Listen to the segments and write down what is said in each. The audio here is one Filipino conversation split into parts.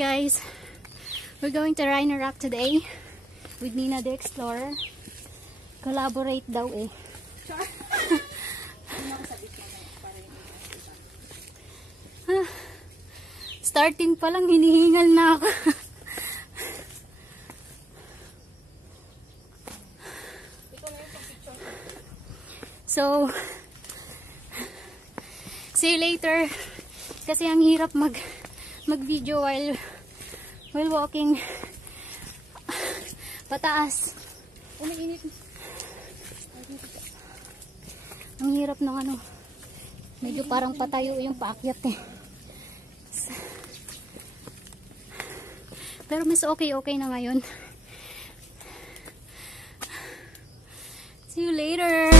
guys, we're going to Rhino Rock today with Nina the Explorer. Collaborate daw eh. Starting pa lang hinihingal na ako. So see you later. Kasi ang hirap mag-video while walking pataas. Umiinit. Ang hirap ng ano. Medyo parang patayo yung paakyat eh. Pero mas okay na ngayon. See you later.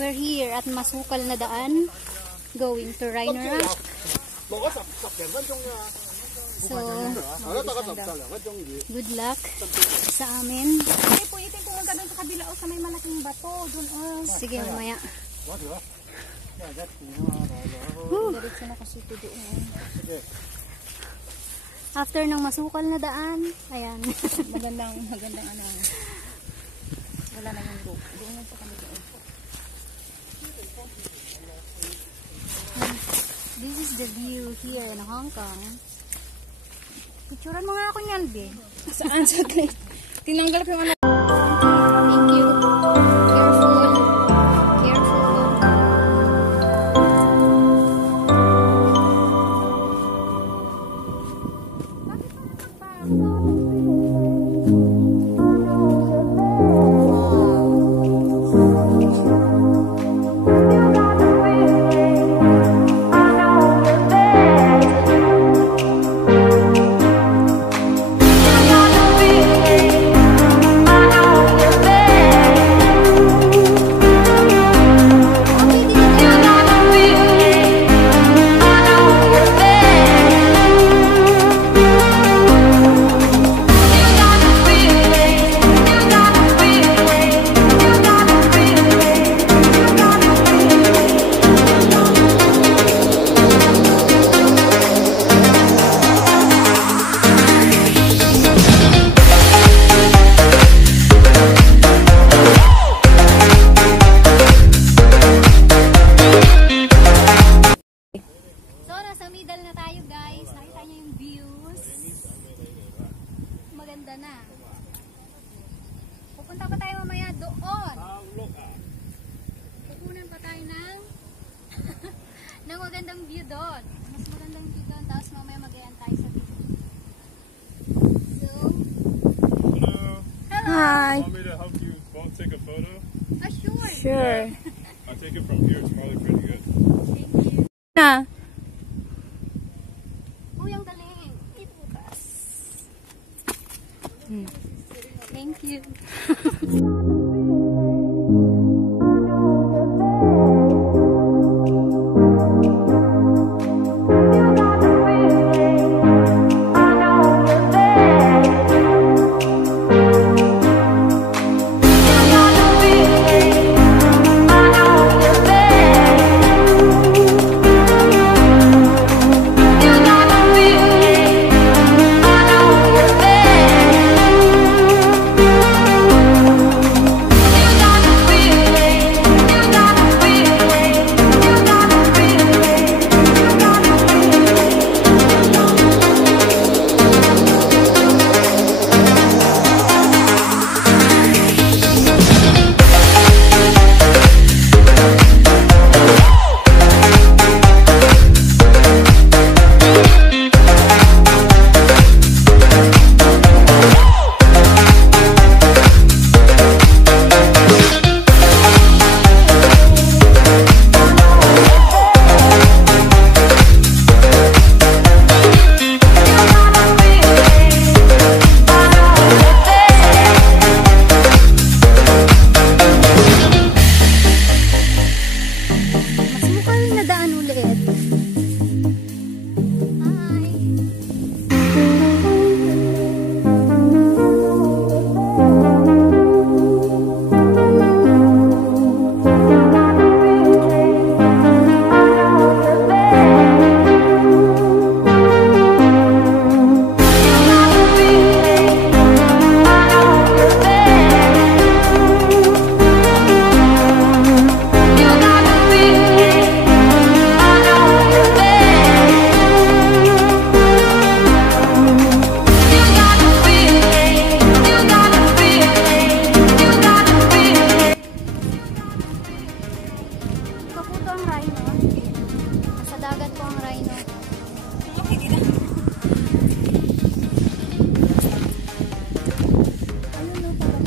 We're here at masukal na daan going to Rhino Rock. So, good luck sa amin. Ay, pwede pumunta doon sa kabila o sa may malaking bato. Doon, sige, mamaya. Diretso na kasi ito doon. After ng masukal na daan, ayan. Magandang ano. Wala na yung rope. Doon lang sa kabila. This is the view here in Hong Kong. Picturean mo nga ako niyan, be. Saan? Tinanggal ko yung ano. Thank you. Careful. Careful. Pupunta pa tayo mamaya doon. Pupunan pa tayo ng magandang view doon. Mas magandang view doon. Tapos mamaya mag-ayan tayo sa view. So, hello. Hi. Want me to help you both take a photo? Sure. Sure. I'll take it from here. It's probably pretty good. Thank you. Na. Uy, ang galing. Iputas. Thank you. Rhino. Hindi na. Ayun no, parang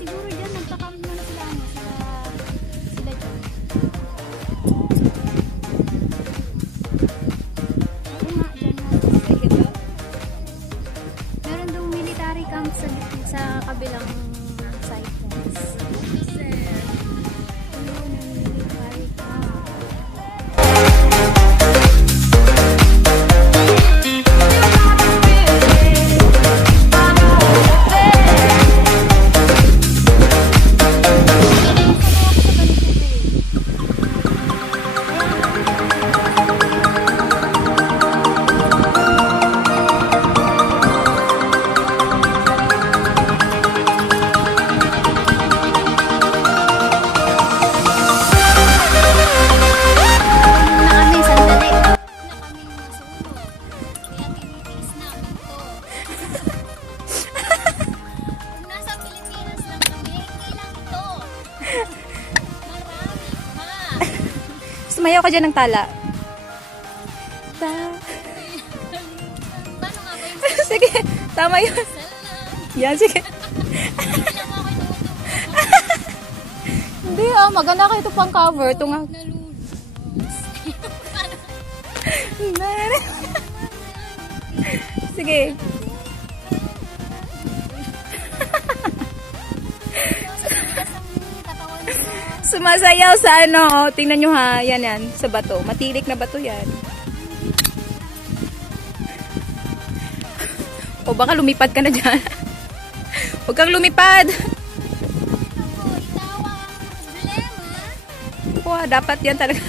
Siguro dyan, nagpa-camp muna sila, sila dyan. Oo nga, dyan nga. Meron daw military camp sa kabilang site, guys. Ayun, ang military camp. sumayaw ka dyan ng tala. Paano nga ba yun? Sige, tama yun. Yan, sige. Hindi maganda ka ito pang cover. Ito nga. Sige. Sumasayaw sa ano, oh. Tingnan nyo ha, yan yan, sa bato. Matilik na bato yan. O baka lumipad ka na dyan. Huwag kang lumipad. Wah, dapat yan talaga.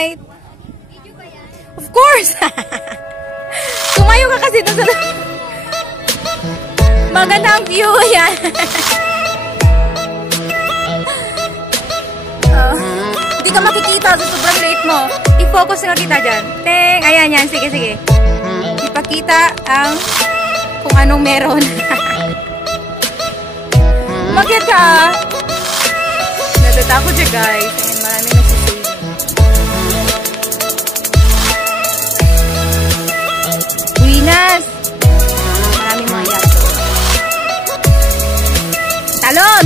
night. Of course. Tumayo ka kasi doon sa... Magandang view yan. Hindi ka makikita. Sobrang late mo. I-focus nga kita dyan. Teng. Ayan yan. Sige, sige. Ipakita ang kung anong meron. Bakit ka? Natatakot siya guys. Ayan, marami nagsisave. Winas! Maraming mga yato. Talon!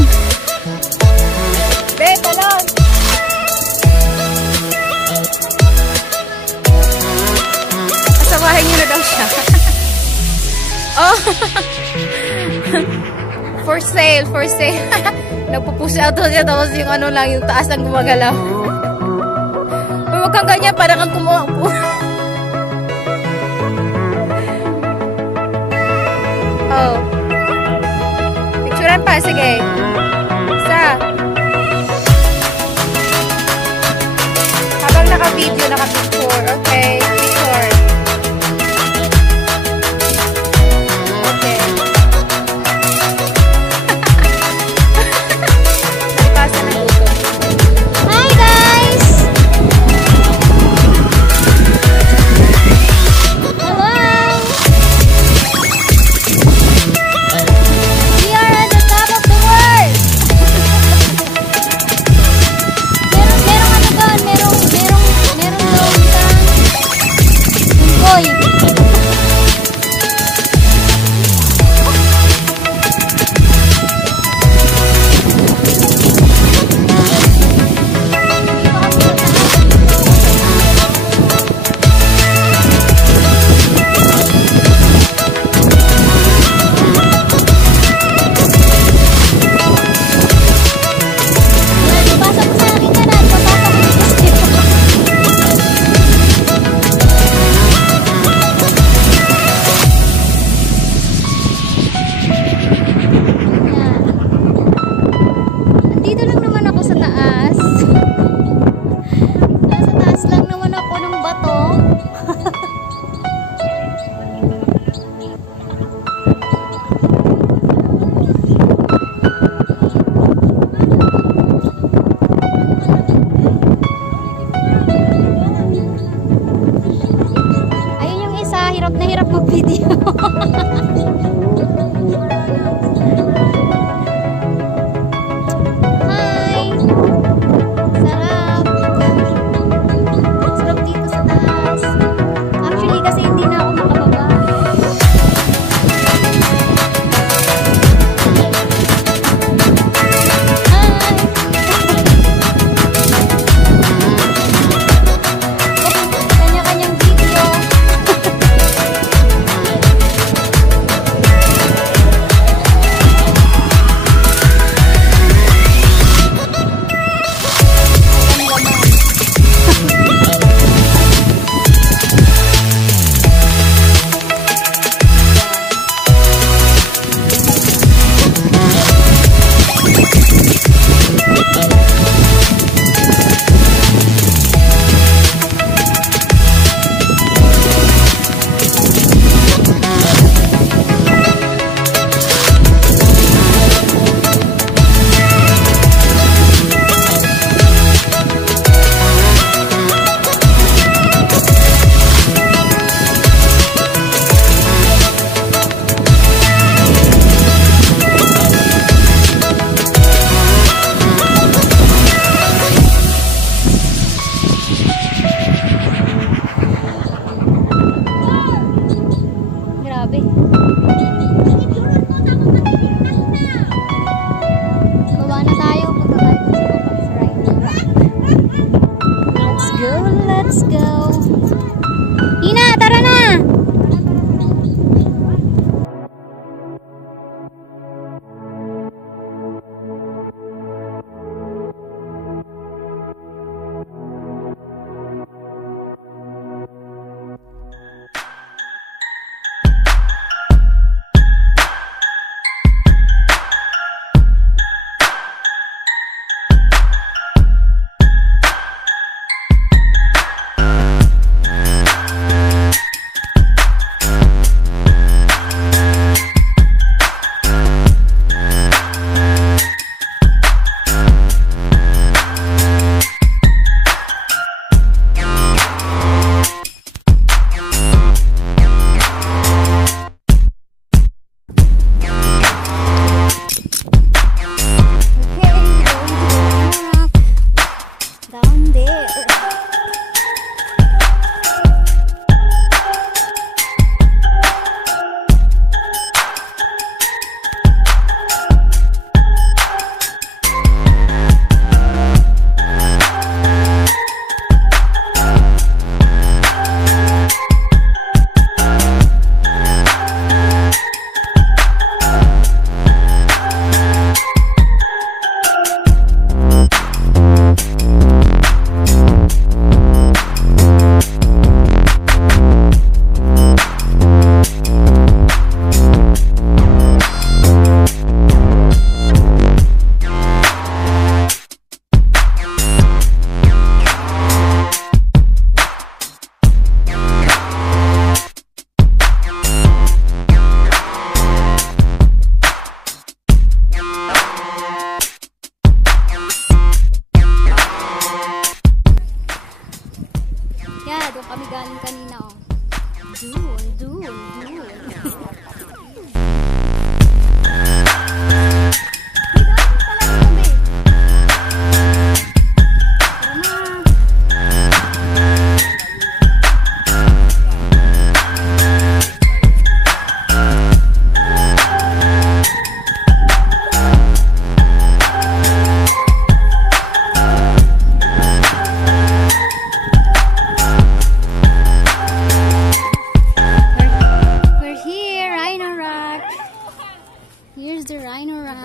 Be, talon! Kasawahin niyo na daw siya. Oh! For sale, for sale. Nagpo-push out siya tapos yung ano lang, yung taas ang gumagalaw. Uy, wag kang ganyan, parang kang kumuha. Oh. Picturean pa, sige. Isa. Habang naka-video, naka-picture. Okay, picture. Okay. Nalipasa ng gutom. Hi guys! Hello! We are at the top of the world! merong ano doon, merong doon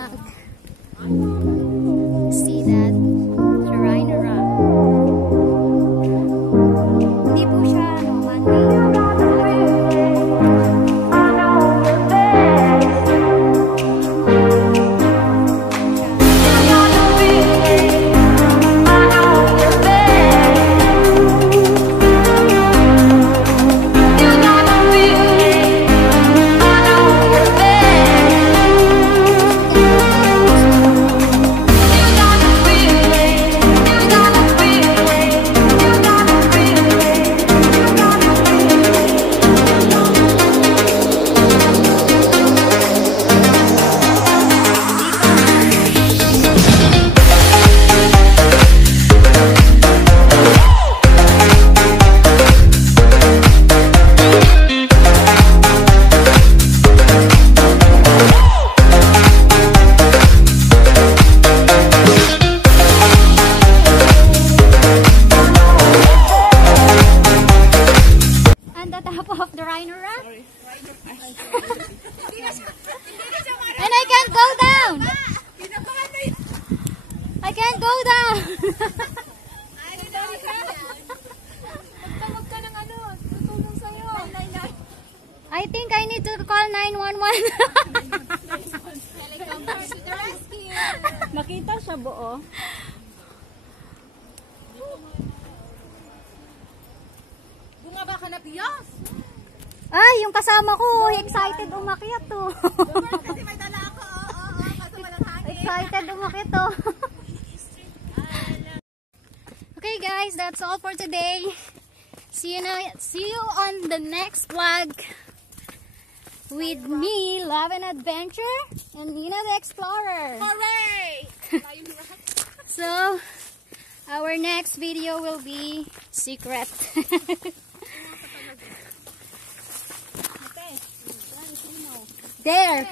vlog. See that? Rhino Rock. Hindi po siya of the Rhino Rock. And I can't go down. I can't go down. I think I need to call 911. Nakita siya buo. Bumaba ka na, Piyos? Ay, yung kasama ko, excited umakyat to. Kasi may dala ako. Kaso walang hangin. Excited umakyat to. Okay guys, that's all for today. See you on the next vlog with me, Love and Adventure, and Nina the Explorer. Hooray! So, our next video will be secret. There.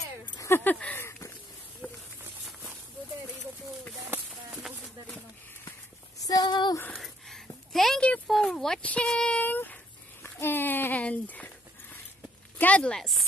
So, thank you for watching and God bless.